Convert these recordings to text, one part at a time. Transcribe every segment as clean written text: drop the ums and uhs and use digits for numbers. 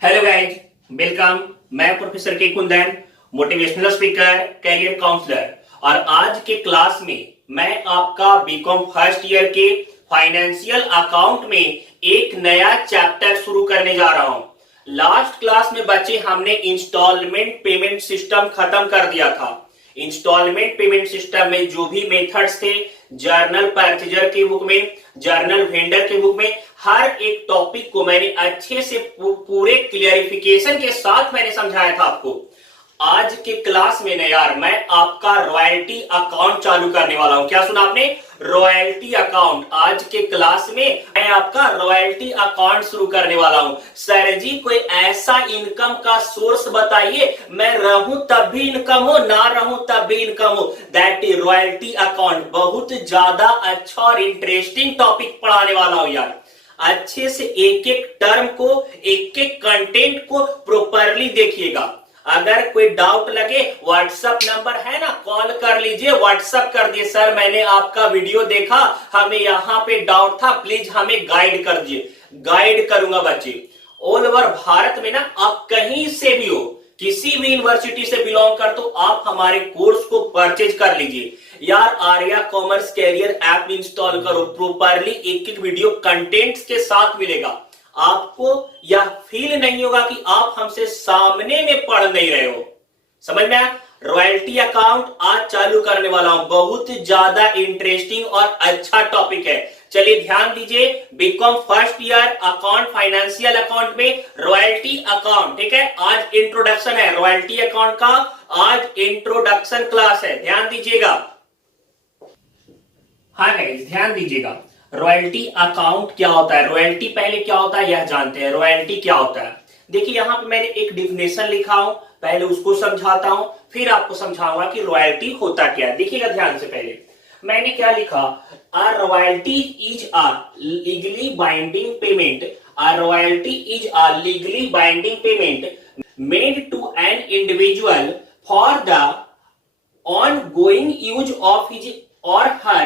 Hello guys, welcome. मैं professor K Kundan, motivational speaker, career counsellor. और आज के क्लास में मैं आपका बीकॉम फर्स्ट ईयर के फाइनेंशियल अकाउंट में एक नया चैप्टर शुरू करने जा रहा हूं। लास्ट क्लास में बच्चे हमने इंस्टॉलमेंट पेमेंट सिस्टम खत्म कर दिया था। इंस्टॉलमेंट पेमेंट सिस्टम में जो भी मेथड्स थे, जर्नल परचेजर के बुक में, जर्नल वेंडर के बुक में, हर एक टॉपिक को मैंने अच्छे से पूरे क्लियरिफिकेशन के साथ मैंने समझाया था आपको। आज के क्लास में ना यार, मैं आपका रॉयल्टी अकाउंट चालू करने वाला हूं। क्या सुना आपने? Royalty account. आज के क्लास में मैं आपका रॉयल्टी अकाउंट शुरू करने वाला हूं। सर जी, कोई ऐसा इनकम का सोर्स बताइए, मैं रहूं तब भी इनकम हो, ना रहूं तब भी इनकम हो। That is royalty account. बहुत ज्यादा अच्छा और इंटरेस्टिंग टॉपिक पढ़ाने वाला हूं यार। अच्छे से एक एक टर्म को, एक एक कंटेंट को प्रॉपरली देखिएगा। अगर कोई डाउट लगे, व्हाट्सएप नंबर है ना, कॉल कर लीजिए, व्हाट्सएप कर दिए, सर मैंने आपका वीडियो देखा, हमें यहाँ पे डाउट था, प्लीज हमें गाइड कर दीजिए। गाइड करूंगा बच्चे। ऑल ओवर भारत में ना, आप कहीं से भी हो, किसी भी यूनिवर्सिटी से बिलोंग कर, तो आप हमारे कोर्स को परचेज कर लीजिए यार। Arya commerce career app install करो, प्रॉपरली एक एक वीडियो कंटेंट्स के साथ मिलेगा। आपको यह फील नहीं होगा कि आप हमसे सामने में पढ़ नहीं रहे हो। समझ में आया? रॉयल्टी अकाउंट आज चालू करने वाला हूं। बहुत ज्यादा इंटरेस्टिंग और अच्छा टॉपिक है। चलिए ध्यान दीजिए। BCom first year account, financial account में रॉयल्टी अकाउंट, ठीक है। आज इंट्रोडक्शन है रॉयल्टी अकाउंट का। आज इंट्रोडक्शन क्लास है, ध्यान दीजिएगा। हाँ गाइस, ध्यान दीजिएगा। रॉयल्टी अकाउंट क्या होता है, रॉयल्टी पहले क्या होता है यह जानते हैं। रॉयल्टी क्या होता है, देखिए यहां पे मैंने एक डिफिनेशन लिखा हूं, पहले उसको समझाता हूं, फिर आपको समझाऊंगा कि रॉयल्टी होता क्या है। देखिएगा ध्यान से। पहले मैंने क्या लिखा, a royalty is a legally binding payment. A royalty is a legally binding payment made to an individual for the ongoing use of his or her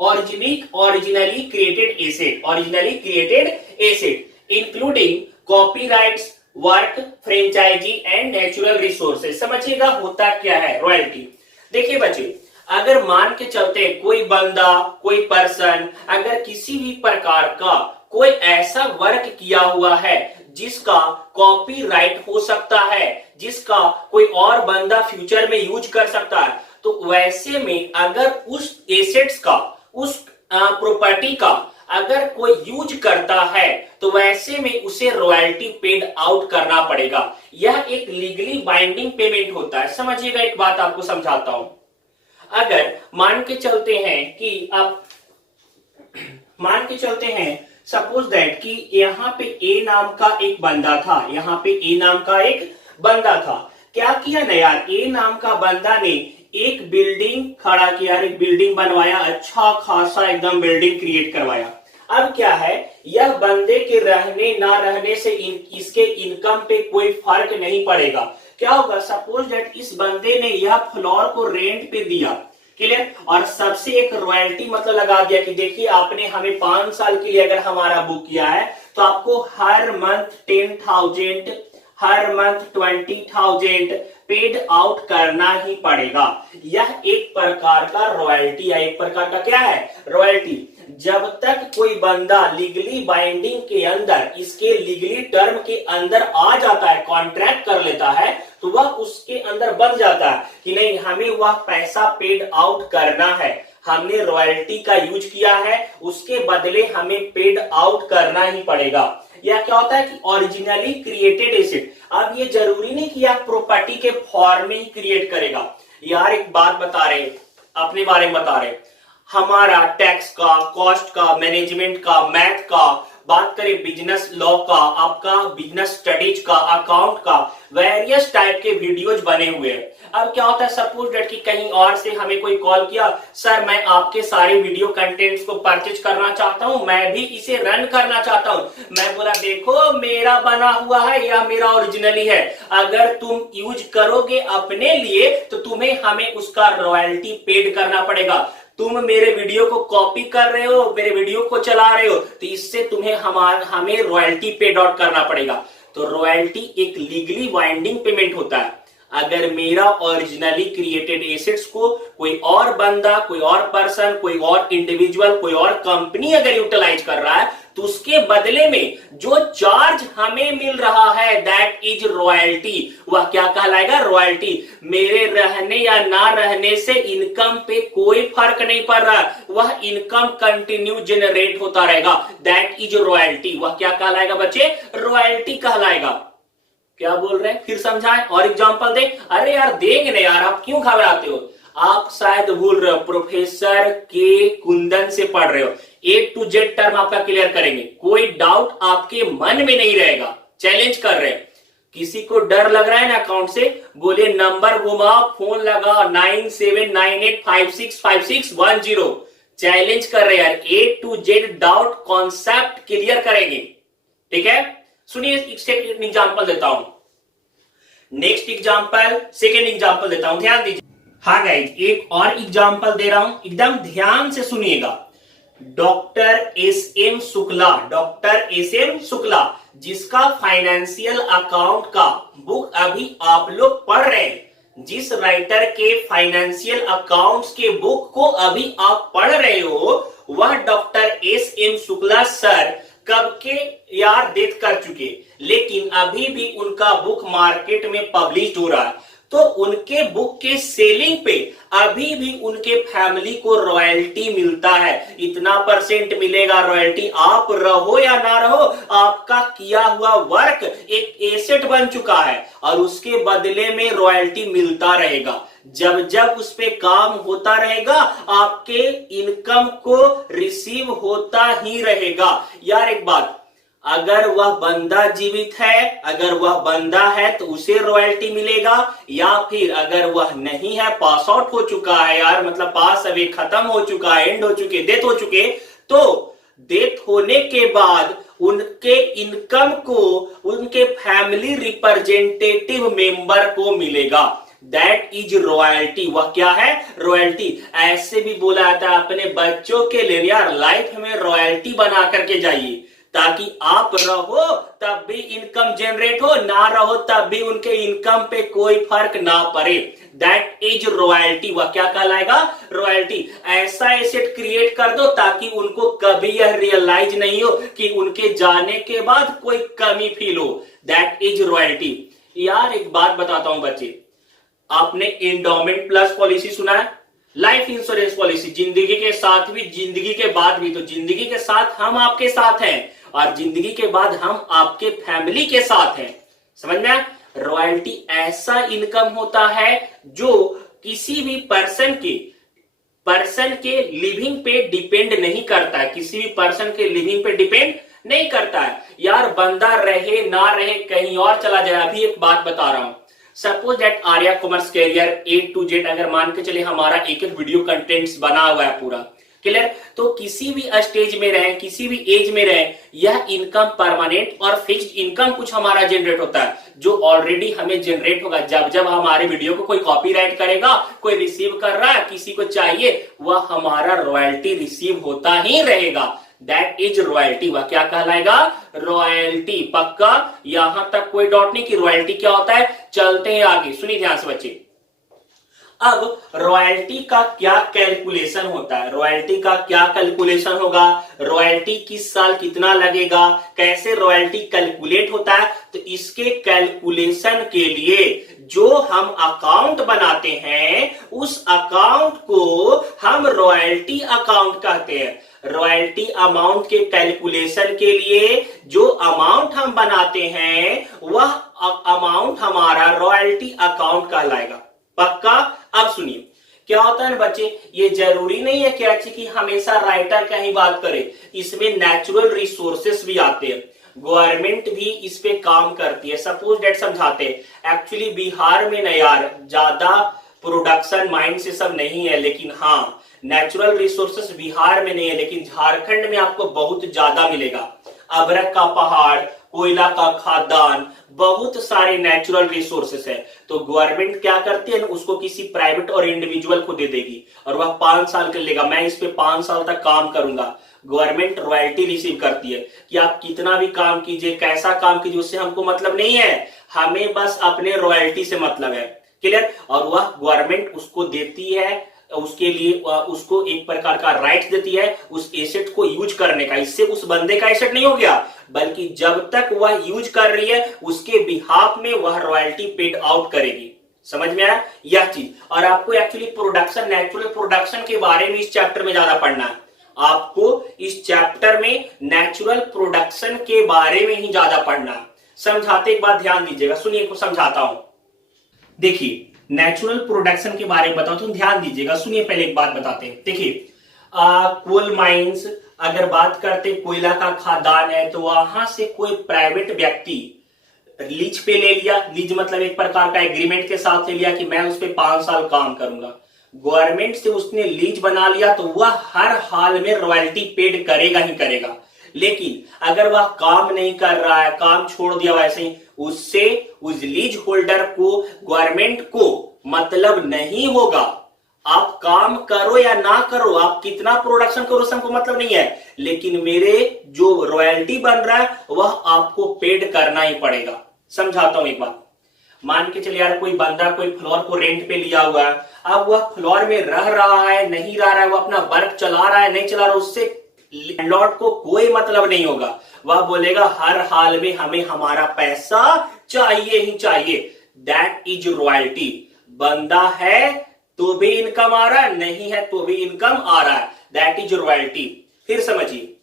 originally created asset, including copyrights, work, franchisee and natural resources। समझिएगा होता क्या है royalty. देखिए बच्चे, अगर मान के चलते हैं कोई बंदा, कोई पर्सन अगर किसी भी प्रकार का कोई ऐसा वर्क किया हुआ है जिसका कॉपीराइट हो सकता है, जिसका कोई और बंदा फ्यूचर में यूज कर सकता है, तो वैसे में अगर उस एसेट्स का, उस प्रॉपर्टी का अगर कोई यूज करता है, तो वैसे में उसे रॉयल्टी पेड आउट करना पड़ेगा। यह एक लीगली बाइंडिंग पेमेंट होता है। समझिएगा, एक बात आपको समझाता हूं। अगर मान के चलते हैं कि आप मान के चलते हैं सपोज दैट कि यहाँ पे ए नाम का एक बंदा था, यहाँ पे ए नाम का एक बंदा था। क्या किया ना यार, ए नाम का बंदा ने एक बिल्डिंग खड़ा किया, एक बिल्डिंग बनवाया, अच्छा खासा एकदम बिल्डिंग क्रिएट करवाया। अब क्या है, यह बंदे के रहने ना रहने से इसके इनकम पे कोई फर्क नहीं पड़ेगा। क्या होगा, सपोज दैट इस बंदे ने यह फ्लोर को रेंट पे दिया, क्लियर, और सबसे एक रॉयल्टी मतलब लगा दिया कि देखिए आपने हमें 5 साल के लिए अगर हमारा बुक किया है, तो आपको हर मंथ 10,000, हर मंथ 20,000 पेड आउट करना ही पड़ेगा। यह एक प्रकार का रॉयल्टी है। एक प्रकार का क्या है, रॉयल्टी। जब तक कोई बंदा लीगली बाइंडिंग के अंदर, इसके लीगली टर्म के अंदर आ जाता है, कॉन्ट्रैक्ट कर लेता है, तो वह उसके अंदर बन जाता है कि नहीं, हमें वह पैसा पेड आउट करना है, हमने रॉयल्टी का यूज किया है, उसके बदले हमें पेड आउट करना ही पड़ेगा। यह क्या होता है कि ओरिजिनली क्रिएटेड एसेट। अब ये जरूरी नहीं कि आप प्रॉपर्टी के फॉर्म में ही क्रिएट करेगा। यार एक बात बता रहे, अपने बारे में बता रहे, हमारा टैक्स का, कॉस्ट का, मैनेजमेंट का, मैथ का, बात करें बिजनेस लॉ का, आपका बिजनेस स्टडीज का, अकाउंट का, वेरियस टाइप के वीडियोज बने हुए हैं। अब क्या होता है, सपोज दैट कि कहीं और से हमें कोई कॉल किया, सर मैं आपके सारे वीडियो कंटेंट्स को परचेज करना चाहता हूं, मैं भी इसे रन करना चाहता हूं। मैं बोला देखो मेरा बना हुआ है या मेरा ओरिजिनली है, अगर तुम यूज करोगे अपने लिए तो तुम्हें हमें उसका रॉयल्टी पेड करना पड़ेगा। तुम मेरे वीडियो को कॉपी कर रहे हो, मेरे वीडियो को चला रहे हो, तो इससे तुम्हें हमें रॉयल्टी पेड आउट करना पड़ेगा। तो रॉयल्टी एक लीगली बाइंडिंग पेमेंट होता है। अगर मेरा ओरिजिनली क्रिएटेड एसेट्स को कोई और बंदा, कोई और पर्सन, कोई और इंडिविजुअल, कोई और कंपनी अगर यूटिलाइज कर रहा है तो उसके बदले में जो चार्ज हमें मिल रहा है दैट इज रॉयल्टी। वह क्या कहलाएगा? रॉयल्टी। मेरे रहने या ना रहने से इनकम पे कोई फर्क नहीं पड़ रहा, वह इनकम कंटिन्यू जनरेट होता रहेगा, दैट इज रॉयल्टी। वह क्या कहलाएगा बच्चे? रॉयल्टी कहलाएगा। क्या बोल रहे हैं? फिर समझाएं और एग्जांपल दें। अरे यार देंगे ना यार, आप क्यों घबराते हो? आप शायद भूल रहे हो, प्रोफेसर के कुंदन से पढ़ रहे हो। A to Z टर्म आपका क्लियर करेंगे, कोई डाउट आपके मन में नहीं रहेगा। चैलेंज कर रहे हैं। किसी को डर लग रहा है ना अकाउंट से, बोले नंबर घुमाओ, फोन लगाओ 9798565610। चैलेंज कर रहे हैं यार, A to Z doubt concept clear करेंगे। ठीक है, सुनिए एक एग्जांपल देता हूं। नेक्स्ट एग्जांपल, सेकेंड एग्जांपल देता हूं, ध्यान दीजिए। हाँ गाइज, एक और एग्जांपल दे रहा हूं, एकदम ध्यान से सुनिएगा। डॉक्टर एस एम शुक्ला जिसका फाइनेंशियल अकाउंट का बुक अभी आप लोग पढ़ रहे हैं, जिस राइटर के फाइनेंशियल अकाउंट्स के बुक को अभी आप पढ़ रहे हो, वह doctor S M Shukla sir कब के यार डेथ कर चुके, लेकिन अभी भी उनका बुक मार्केट में पब्लिश हो रहा है। तो उनके बुक के सेलिंग पे अभी भी उनके फैमिली को रॉयल्टी मिलता है। इतना परसेंट मिलेगा रॉयल्टी। आप रहो या ना रहो, आपका किया हुआ वर्क एक एसेट बन चुका है और उसके बदले में रॉयल्टी मिलता रहेगा। जब जब उस पे काम होता रहेगा आपके इनकम को रिसीव होता ही रहेगा। यार एक बात, अगर वह बंदा जीवित है, अगर वह बंदा है तो उसे रॉयल्टी मिलेगा, या फिर अगर वह नहीं है, पास आउट हो चुका है यार, मतलब पास अभी खत्म हो चुका है, एंड हो चुके, डेथ हो चुके, तो डेथ होने के बाद उनके इनकम को उनके फैमिली रिप्रेजेंटेटिव मेंबर को मिलेगा। That is royalty. वह क्या है? रॉयल्टी। ऐसे भी बोला जाता है अपने बच्चों के लिए, यार लाइफ में रॉयल्टी बना करके जाइए, ताकि आप रहो तब भी इनकम जनरेट हो, ना रहो तब भी उनके इनकम पे कोई फर्क ना पड़े। That is royalty. वह क्या कहलाएगा? रॉयल्टी। ऐसा एसेट क्रिएट कर दो ताकि उनको कभी यह रियलाइज नहीं हो कि उनके जाने के बाद कोई कमी फील हो। That is royalty. यार एक बात बताता हूं बच्चे, आपने एंडोमेंट प्लस पॉलिसी सुना है? लाइफ इंश्योरेंस पॉलिसी, जिंदगी के साथ भी, जिंदगी के बाद भी। तो जिंदगी के साथ हम आपके साथ हैं और जिंदगी के बाद हम आपके फैमिली के साथ हैं। समझ में आया? रॉयल्टी ऐसा इनकम होता है जो किसी भी पर्सन के लिविंग पे डिपेंड नहीं करता है, किसी भी पर्सन के लिविंग पे डिपेंड नहीं करता है। यार बंदा रहे ना रहे, कहीं और चला जाए। अभी एक बात बता रहा हूं, suppose that Arya commerce career A to Z अगर मान के चले हमारा एक एक वीडियो कंटेंट्स बना हुआ है पूरा क्लियर, तो किसी भी स्टेज में रहे, किसी भी एज में रहे, यह इनकम परमानेंट और फिक्स्ड इनकम कुछ हमारा जनरेट होता है, जो ऑलरेडी हमें जनरेट होगा। जब जब हमारे वीडियो को कोई कॉपीराइट करेगा, कोई रिसीव कर रहा है, किसी को चाहिए, वह हमारा रॉयल्टी रिसीव होता ही रहेगा। That is royalty. वह क्या कहलाएगा? रॉयल्टी। पक्का? यहां तक कोई डाउट नहीं कि रॉयल्टी क्या होता है। चलते हैं आगे, सुनिए ध्यान से बच्चे। अब रॉयल्टी का क्या कैलकुलेशन होता है? रॉयल्टी का क्या कैलकुलेशन होगा? रॉयल्टी किस साल कितना लगेगा? कैसे रॉयल्टी कैलकुलेट होता है? तो इसके कैलकुलेशन के लिए जो हम अकाउंट बनाते हैं, उस अकाउंट को हम रॉयल्टी अकाउंट कहते हैं। रॉयल्टी अमाउंट के कैलकुलेशन के लिए जो अमाउंट हम बनाते हैं, वह अमाउंट हमारा रॉयल्टी अकाउंट कहलाएगा। पक्का? अब सुनिए क्या होता है ना बच्चे, ये जरूरी नहीं है कि हमेशा राइटर का ही बात करे, इसमें नेचुरल रिसोर्सेस भी आते हैं, गवर्नमेंट भी इस पे काम करती है। सपोज डेट समझाते हैं, एक्चुअली बिहार में ना यार ज्यादा प्रोडक्शन माइंड से सब नहीं है, लेकिन हाँ नेचुरल रिसोर्सेस बिहार में नहीं है, लेकिन झारखंड में आपको बहुत ज्यादा मिलेगा। अभरक का पहाड़, कोयला का खादान, बहुत सारे नेचुरल रिसोर्सेस है। तो गवर्नमेंट क्या करती है, उसको किसी प्राइवेट और इंडिविजुअल को दे देगी और वह 5 साल के लेगा, मैं इस पे 5 साल तक काम करूंगा। गवर्नमेंट रॉयल्टी रिसीव करती है कि आप कितना भी काम कीजिए, कैसा काम कीजिए, उससे हमको मतलब नहीं है, हमें बस अपने रॉयल्टी से मतलब है। क्लियर? और वह गवर्नमेंट उसको देती है, उसके लिए उसको एक प्रकार का राइट देती है उस एसेट को यूज करने का। इससे उस बंदे का एसेट नहीं हो गया, बल्कि जब तक वह यूज कर रही है उसके बिहाफ में वह रॉयल्टी पेड आउट करेगी। समझ में आया यह चीज? और आपको एक्चुअली प्रोडक्शन, नेचुरल प्रोडक्शन के बारे में इस चैप्टर में ज्यादा पढ़ना है। आपको इस चैप्टर में नेचुरल प्रोडक्शन के बारे में ही ज्यादा पढ़ना है। समझाते एक बात ध्यान दीजिएगा, सुनिए को समझाता हूं। देखिए नेचुरल प्रोडक्शन के बारे में बताओ तो ध्यान दीजिएगा, सुनिए पहले एक बात बताते हैं। देखिए कोल माइंस, अगर बात करते कोयला का खादान है तो वहां से कोई प्राइवेट व्यक्ति लीज पे ले लिया, लीज मतलब एक प्रकार का एग्रीमेंट के साथ ले लिया कि मैं उस पे 5 साल काम करूंगा। गवर्नमेंट से उसने लीज बना लिया तो वह हर हाल में रॉयल्टी पेड करेगा ही करेगा। लेकिन अगर वह काम नहीं कर रहा है, काम छोड़ दिया वैसे ही, उससे उस लीज होल्डर को, गवर्नमेंट को मतलब नहीं होगा। आप काम करो या ना करो, आप कितना प्रोडक्शन करो, हमको मतलब नहीं है, लेकिन मेरे जो रॉयल्टी बन रहा है वह आपको पेड करना ही पड़ेगा। समझाता हूं एक बात। मान के चलिए यार कोई बंदा कोई फ्लोर को रेंट पे लिया हुआ है, अब वह फ्लोर में रह रहा है नहीं रह रहा है, वो अपना वर्क चला रहा है नहीं चला रहा, उससे लैंडलॉर्ड को कोई मतलब नहीं होगा। वह बोलेगा हर हाल में हमें हमारा पैसा चाहिए ही चाहिए। That is royalty. बंदा है तो भी इनकम आ रहा है, नहीं है तो भी इनकम आ रहा है, दैट इज रॉयल्टी। फिर समझिए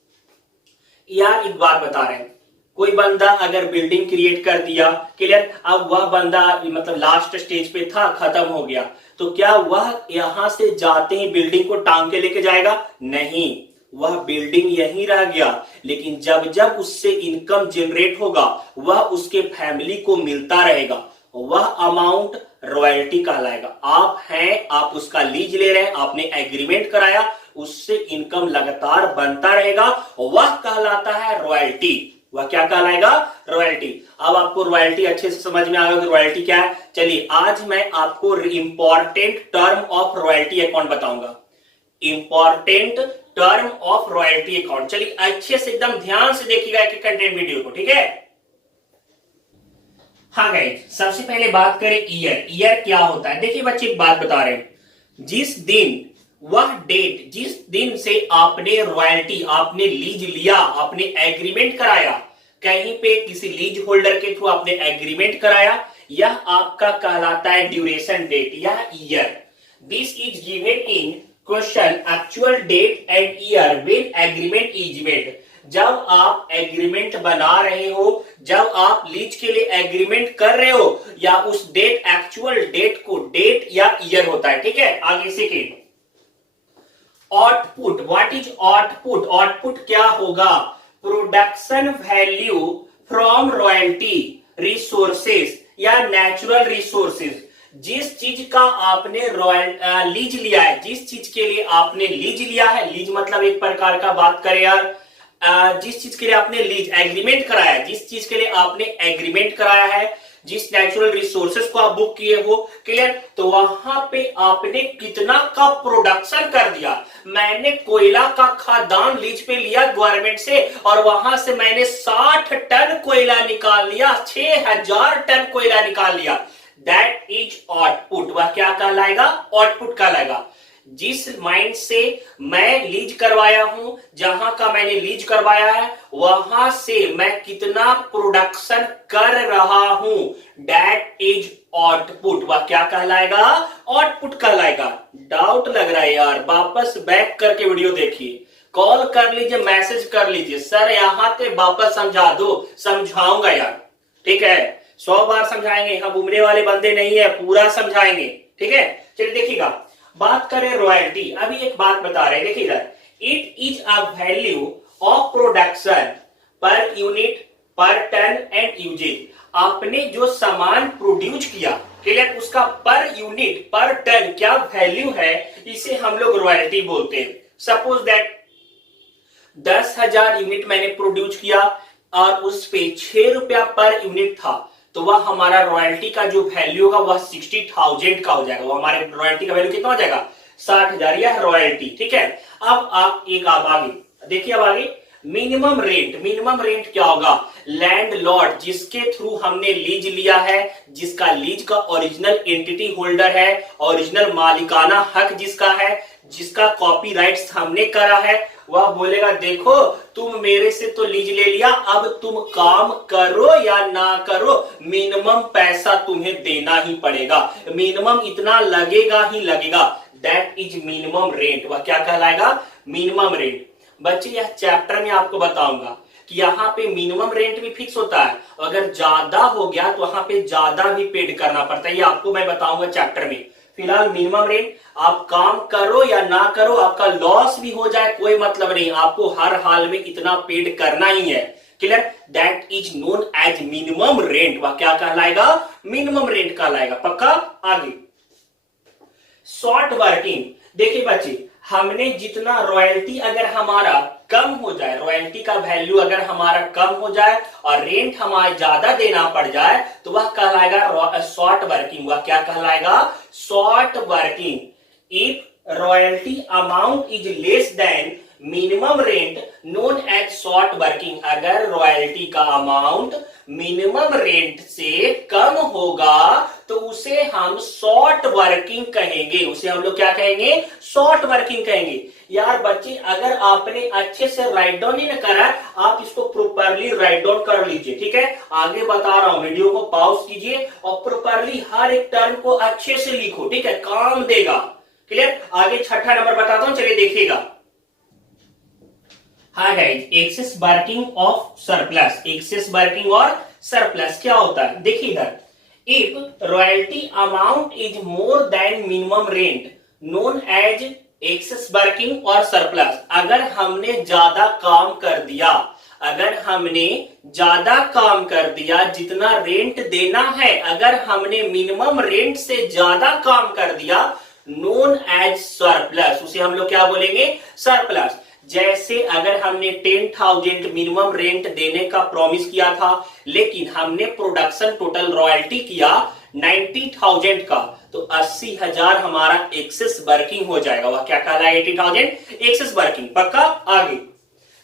यार एक बात बता रहे हैं, कोई बंदा अगर बिल्डिंग क्रिएट कर दिया, क्लियर, अब वह बंदा मतलब लास्ट स्टेज पे था, खत्म हो गया, तो क्या वह यहां से जाते ही बिल्डिंग को टांग के लेके जाएगा? नहीं, वह बिल्डिंग यहीं रह गया, लेकिन जब जब उससे इनकम जनरेट होगा वह उसके फैमिली को मिलता रहेगा, वह अमाउंट रॉयल्टी कहलाएगा। आप हैं, आप उसका लीज ले रहे हैं, आपने एग्रीमेंट कराया, उससे इनकम लगातार बनता रहेगा, वह कहलाता है रॉयल्टी। वह क्या कहलाएगा? रॉयल्टी। अब आपको रॉयल्टी अच्छे से समझ में आ गया कि रॉयल्टी क्या है। चलिए आज मैं आपको important term of royalty account बताऊंगा। Important term of royalty account, चलिए अच्छे से एकदम ध्यान से देखिएगा कि कंटेंट वीडियो को, ठीक है? हाँ गाइस, सबसे पहले बात करें ईयर। ईयर क्या होता है? देखिए बच्चे एक बात बता रहे हैं, जिस दिन वह डेट, जिस दिन से आपने रॉयल्टी, आपने लीज लिया, आपने एग्रीमेंट कराया, कहीं पे किसी लीज होल्डर के थ्रू आपने एग्रीमेंट कराया, यह आपका कहलाता है ड्यूरेशन डेट या year. This is given in question actual date and year when agreement is made. जब आप एग्रीमेंट बना रहे हो, जब आप लीज के लिए एग्रीमेंट कर रहे हो, या उस डेट, एक्चुअल डेट को डेट या ईयर होता है, ठीक है? आगे second output. What is output? Output क्या होगा? Production value from royalty resources या नेचुरल रिसोर्सेस। जिस चीज का आपने लीज लिया है, जिस चीज के लिए आपने लीज लिया है, लीज मतलब एक प्रकार का बात करें यार, जिस चीज के लिए आपने लीज एग्रीमेंट कराया है, जिस चीज के लिए आपने एग्रीमेंट कराया है, जिस नेचुरल रिसोर्सेस को आप बुक किए हो, क्लियर, तो वहां पे आपने कितना का प्रोडक्शन कर दिया। मैंने कोयला का खादान लीज पे लिया गवर्नमेंट से और वहां से मैंने 60 टन कोयला निकाल लिया, 6000 टन कोयला निकाल लिया, दैट इज आउटपुट। वह क्या कहलाएगा? आउटपुट कहलाएगा। जिस माइंड से मैं लीज करवाया हूं, जहां का मैंने लीज करवाया है, वहां से मैं कितना प्रोडक्शन कर रहा हूं, दैट इज आउटपुट। वह क्या कहलाएगा? आउटपुट कहलाएगा। डाउट लग रहा है यार? वापस बैक करके वीडियो देखिए, कॉल कर लीजिए, मैसेज कर लीजिए, सर यहां पे वापस समझा दो। समझाऊंगा यार, ठीक है? 100 बार समझाएंगे, हम उम्रे वाले बंदे नहीं है, पूरा समझाएंगे, ठीक है? चलिए देखिएगा, बात करें रॉयल्टी। अभी एक बात बता रहे हैं, देखिए इधर, it is a value of production per unit पर टन एंड यूजेज। आपने जो सामान प्रोड्यूस किया, क्लियर, उसका पर यूनिट पर टन क्या वैल्यू है, इसे हम लोग रॉयल्टी बोलते हैं। सपोज दैट 10,000 यूनिट मैंने प्रोड्यूस किया, और उस पे 6 रुपया पर यूनिट था, तो वह हमारा रॉयल्टी का जो वैल्यू होगा वह 60,000 का हो जाएगा। वो हमारे रॉयल्टी का वैल्यू कितना हो जाएगा? 60,000 या रॉयल्टी। ठीक है, अब आप आगे देखिए। अब आगे मिनिमम रेंट। मिनिमम रेंट क्या होगा? लैंडलॉर्ड जिसके थ्रू हमने लीज लिया है, जिसका लीज का ओरिजिनल एंटिटी होल्डर है, ओरिजिनल मालिकाना हक जिसका है, जिसका कॉपीराइट्स हमने करा है, वह बोलेगा देखो तुम मेरे से तो लीज ले लिया, अब तुम काम करो या ना करो, मिनिमम पैसा तुम्हें देना ही पड़ेगा, मिनिमम इतना लगेगा ही लगेगा। That is minimum rent. वह क्या कहलाएगा? Minimum rent. बच्चे यह चैप्टर में आपको बताऊंगा कि यहाँ पे मिनिमम रेंट भी फिक्स होता है, अगर ज्यादा हो गया तो वहां पे ज्यादा भी पेड करना पड़ता है, ये आपको मैं बताऊंगा चैप्टर में। फिलहाल मिनिमम रेंट, आप काम करो या ना करो, आपका लॉस भी हो जाए कोई मतलब नहीं, आपको हर हाल में इतना पेड करना ही है। Clear? That is known as minimum rent. वह क्या कहलाएगा? मिनिमम रेंट कहलाएगा। पक्का? आगे शॉर्ट वर्किंग। देखिए बच्चे, हमने जितना रॉयल्टी अगर हमारा कम हो जाए, रॉयल्टी का वैल्यू अगर हमारा कम हो जाए और रेंट हमारा ज्यादा देना पड़ जाए, तो वह कहलाएगा शॉर्ट वर्किंग। वह क्या कहलाएगा? Short working. If royalty amount is less than minimum rent known as short working. अगर रॉयल्टी का अमाउंट मिनिमम रेंट से कम होगा तो उसे हम शॉर्ट वर्किंग कहेंगे। उसे हम लोग क्या कहेंगे? शॉर्ट वर्किंग कहेंगे। यार बच्चे, अगर आपने अच्छे से राइट डाउन नहीं करा, आप इसको प्रॉपरली राइट डाउन कर लीजिए। ठीक है, आगे बता रहा हूं, वीडियो को पॉज कीजिए और प्रॉपरली हर एक टर्म को अच्छे से लिखो। ठीक है, काम देगा। क्लियर? आगे छठा नंबर बताता हूं, चलिए देखिएगा। हाँ guys, excess working of surplus. Excess working और सरप्लस क्या होता है? देखिए इधर, if royalty amount is more than minimum rent known as excess working और सरप्लस। अगर हमने ज्यादा काम कर दिया, अगर हमने ज्यादा काम कर दिया, जितना रेंट देना है, अगर हमने मिनिमम रेंट से ज्यादा काम कर दिया, नोन एज सरप्लस, उसे हम लोग क्या बोलेंगे? सरप्लस। जैसे अगर हमने 10,000 मिनिमम रेंट देने का प्रॉमिस किया था, लेकिन हमने प्रोडक्शन टोटल रॉयल्टी किया 90,000 का, तो 80,000 हमारा एक्सेस वर्किंग हो जाएगा। वह क्या कहलाएगा? 80,000 एक्सेस वर्किंग। पक्का? आगे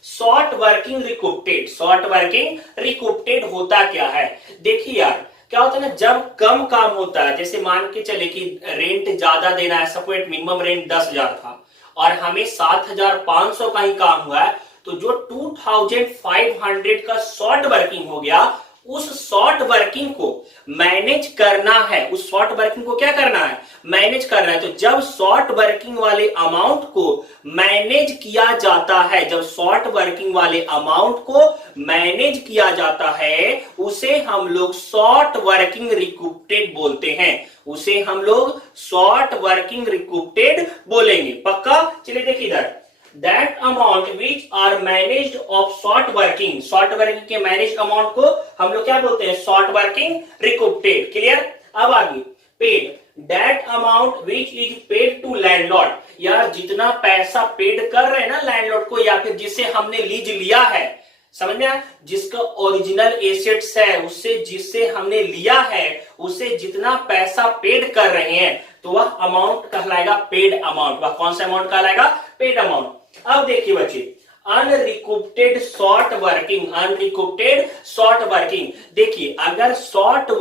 short working recouped. Short working recouped होता क्या है? देखिए यार, क्या होता है ना, जब कम काम होता है, जैसे मान के चले कि रेंट ज्यादा देना है, सपोज मिनिमम रेंट 10,000 था और हमें 7,500 का ही काम हुआ है, तो जो 2,500 का शॉर्ट वर्किंग हो गया, उस शॉर्ट वर्किंग को मैनेज करना है। उस शॉर्ट वर्किंग को क्या करना है? मैनेज करना है। तो जब शॉर्ट वर्किंग वाले अमाउंट को मैनेज किया जाता है, जब शॉर्ट वर्किंग वाले अमाउंट को मैनेज किया जाता है, उसे हम लोग शॉर्ट वर्किंग रिकूप्टेड बोलते हैं। उसे हम लोग शॉर्ट वर्किंग रिकूप्टेड बोलेंगे। पक्का? चलिए देखिए इधर, that amount which are managed of short working. Short working के मैनेज अमाउंट को हम लोग क्या बोलते हैं? Short working recouped. क्लियर? अब आगे paid. That amount which is paid to landlord. यार जितना पैसा पेड कर रहे हैं ना लैंडलॉर्ड को, या फिर जिससे हमने लीज लिया है, समझ में आया? जिसका ओरिजिनल एसेट्स है, उससे जिससे हमने लिया है, उसे जितना पैसा पेड कर रहे हैं, तो वह अमाउंट कहलाएगा पेड अमाउंट। वह कौन सा अमाउंट कहलाएगा? Paid amount. अब देखिए बच्चे, अनरिकूप्टेड शॉर्ट वर्किंग। अनरिकूप्टेड शॉर्ट वर्किंग, देखिए अगर शॉर्ट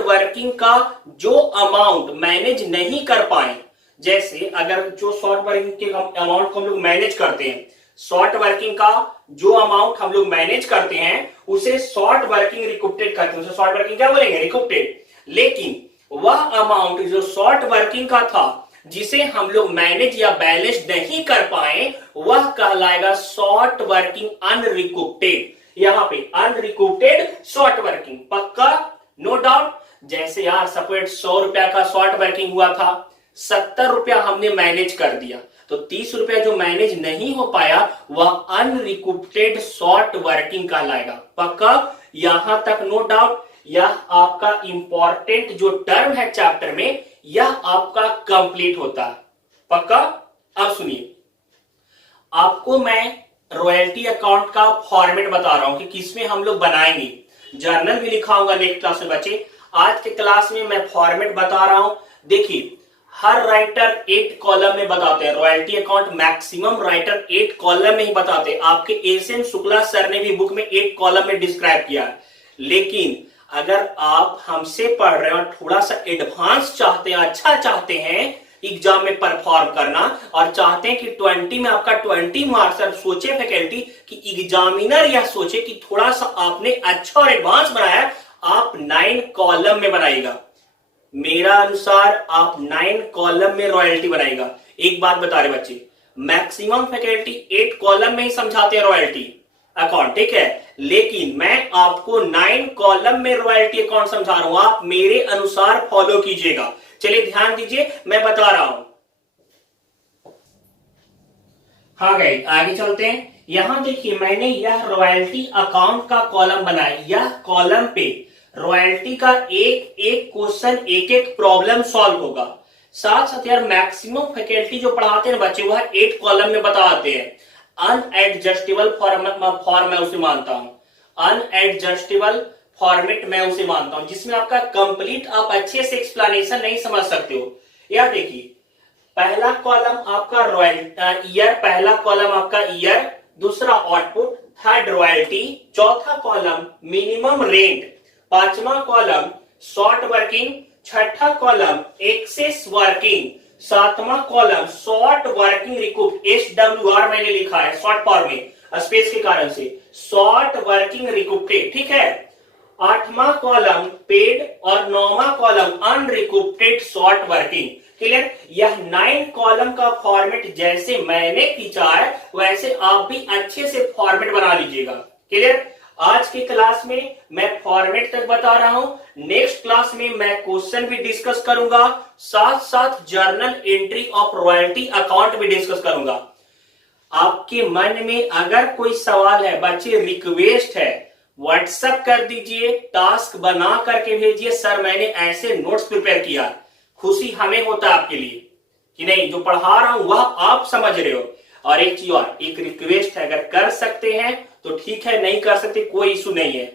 वर्किंग का जो अमाउंट मैनेज नहीं कर पाए, जैसे अगर जो शॉर्ट वर्किंग के अमाउंट को हम लोग मैनेज करते हैं, शॉर्ट वर्किंग का जो अमाउंट हम लोग मैनेज करते हैं, उसे शॉर्ट वर्किंग रिकूप्टेड कहते हैं। उसे शॉर्ट वर्किंग क्या बोलेंगे? रिकूप्टेड। लेकिन वह अमाउंट जो शॉर्ट वर्किंग का था, जिसे हम लोग मैनेज या बैलेंस नहीं कर पाए, वह कहलाएगा शॉर्ट वर्किंग अनरिकूप्टेड। यहां पे अनरिकूप्टेड शॉर्ट वर्किंग। पक्का? No doubt. जैसे यार सपोज 100 रुपया का शॉर्ट वर्किंग हुआ था, 70 रुपया हमने मैनेज कर दिया, तो 30 रुपया जो मैनेज नहीं हो पाया, वह अनरिकूप्टेड शॉर्ट वर्किंग कहलाएगा। पक्का? यहां तक नो डाउट। यह आपका इंपॉर्टेंट जो टर्म है चैप्टर में, यह आपका कंप्लीट होता है। पक्का? अब सुनिए, आपको मैं रॉयल्टी अकाउंट का फॉर्मेट बता रहा हूं कि किसमें हम लोग बनाएंगे। जर्नल भी लिखाऊंगा नेक्स्ट क्लास में बच्चे। आज के क्लास में मैं फॉर्मेट बता रहा हूं। देखिए, हर राइटर 8 कॉलम में बताते हैं royalty account. Maximum writer 8 column में ही बताते हैं। आपके एसएन शुक्ला सर ने भी बुक में 8 कॉलम में डिस्क्राइब किया है। लेकिन अगर आप हमसे पढ़ रहे हो, थोड़ा सा एडवांस चाहते हैं, अच्छा चाहते हैं एग्जाम में परफॉर्म करना, और चाहते हैं कि 20 में आपका 20 मार्क्स, और सोचे फैकल्टी कि एग्जामिनर यह सोचे कि थोड़ा सा आपने अच्छा और एडवांस बनाया, आप 9 कॉलम में बनाइएगा। मेरा अनुसार आप 9 कॉलम में रॉयल्टी बनाएगा। एक बात बता रहे बच्चे, मैक्सिमम फैकल्टी 8 कॉलम में ही समझाते हैं रॉयल्टी अकाउंट, ठीक है, लेकिन मैं आपको 9 कॉलम में रॉयल्टी अकाउंट समझा रहा हूं। आप मेरे अनुसार फॉलो कीजिएगा। चलिए ध्यान दीजिए, मैं बता रहा हूं। हाँ गाइस, आगे चलते हैं। यहां देखिए, मैंने यह रॉयल्टी अकाउंट का कॉलम बनाया। यह कॉलम पे रॉयल्टी का एक एक क्वेश्चन, एक एक प्रॉब्लम सॉल्व होगा। साथ साथ यार मैक्सिमम फैकल्टी जो पढ़ाते हैं बच्चे, वह 8 कॉलम में बताते हैं। अनएडजस्टेबल फॉर्म मैं उसे मानता हूं, अनएडजस्टेबल फॉर्मेट मैं उसे मानता हूं, जिसमें आपका कंप्लीट आप अच्छे से एक्सप्लेनेशन नहीं समझ सकते हो। यार देखिए, पहला कॉलम आपका ईयर, पहला कॉलम आपका ईयर, दूसरा आउटपुट, थर्ड रॉयल्टी, चौथा कॉलम मिनिमम रेंट, पांचवा कॉलम शॉर्ट वर्किंग, छठा कॉलम एक्सेस वर्किंग, सातवां column short working recoup, SWR मैंने लिखा है शॉर्ट फॉर्म में स्पेस के कारण से, शॉर्ट वर्किंग रिकूप्टेड, ठीक है। आठवां कॉलम पेड और नौवां कॉलम अनरिकूप्टेड शॉर्ट वर्किंग। क्लियर? यह 9 कॉलम का फॉर्मेट जैसे मैंने खींचा है वैसे आप भी अच्छे से फॉर्मेट बना लीजिएगा। क्लियर? आज की क्लास में मैं फॉर्मेट तक बता रहा हूं। नेक्स्ट क्लास में मैं क्वेश्चन भी डिस्कस करूंगा, साथ साथ journal entry of royalty account भी डिस्कस करूंगा। आपके मन में अगर कोई सवाल है बच्चे, रिक्वेस्ट है, व्हाट्सएप कर दीजिए, टास्क बना करके भेजिए, सर मैंने ऐसे नोट्स प्रिपेयर किया। खुशी हमें होता है आपके लिए कि नहीं, जो पढ़ा रहा हूं वह आप समझ रहे हो। और एक चीज और, एक रिक्वेस्ट है, अगर कर सकते हैं तो ठीक है, नहीं कर सकते कोई इशू नहीं है।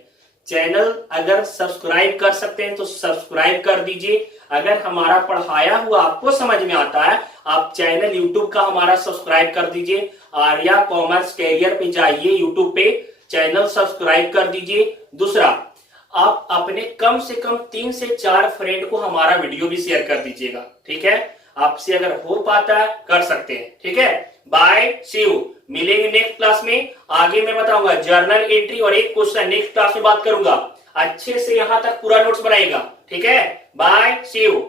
चैनल अगर सब्सक्राइब कर सकते हैं तो सब्सक्राइब कर दीजिए। अगर हमारा पढ़ाया हुआ आपको समझ में आता है, आप चैनल यूट्यूब का हमारा सब्सक्राइब कर दीजिए। आर्या कॉमर्स कैरियर पे जाइए, यूट्यूब पे चैनल सब्सक्राइब कर दीजिए। दूसरा, आप अपने कम से कम 3 से 4 फ्रेंड को हमारा वीडियो भी शेयर कर दीजिएगा, ठीक है। आपसे अगर हो पाता है कर सकते हैं, ठीक है। बाय, सी यू, मिलेंगे नेक्स्ट क्लास में। आगे मैं बताऊंगा जर्नल एंट्री और एक क्वेश्चन नेक्स्ट क्लास में बात करूंगा। अच्छे से यहां तक पूरा नोट्स बनाएगा, ठीक है। Bye, see you.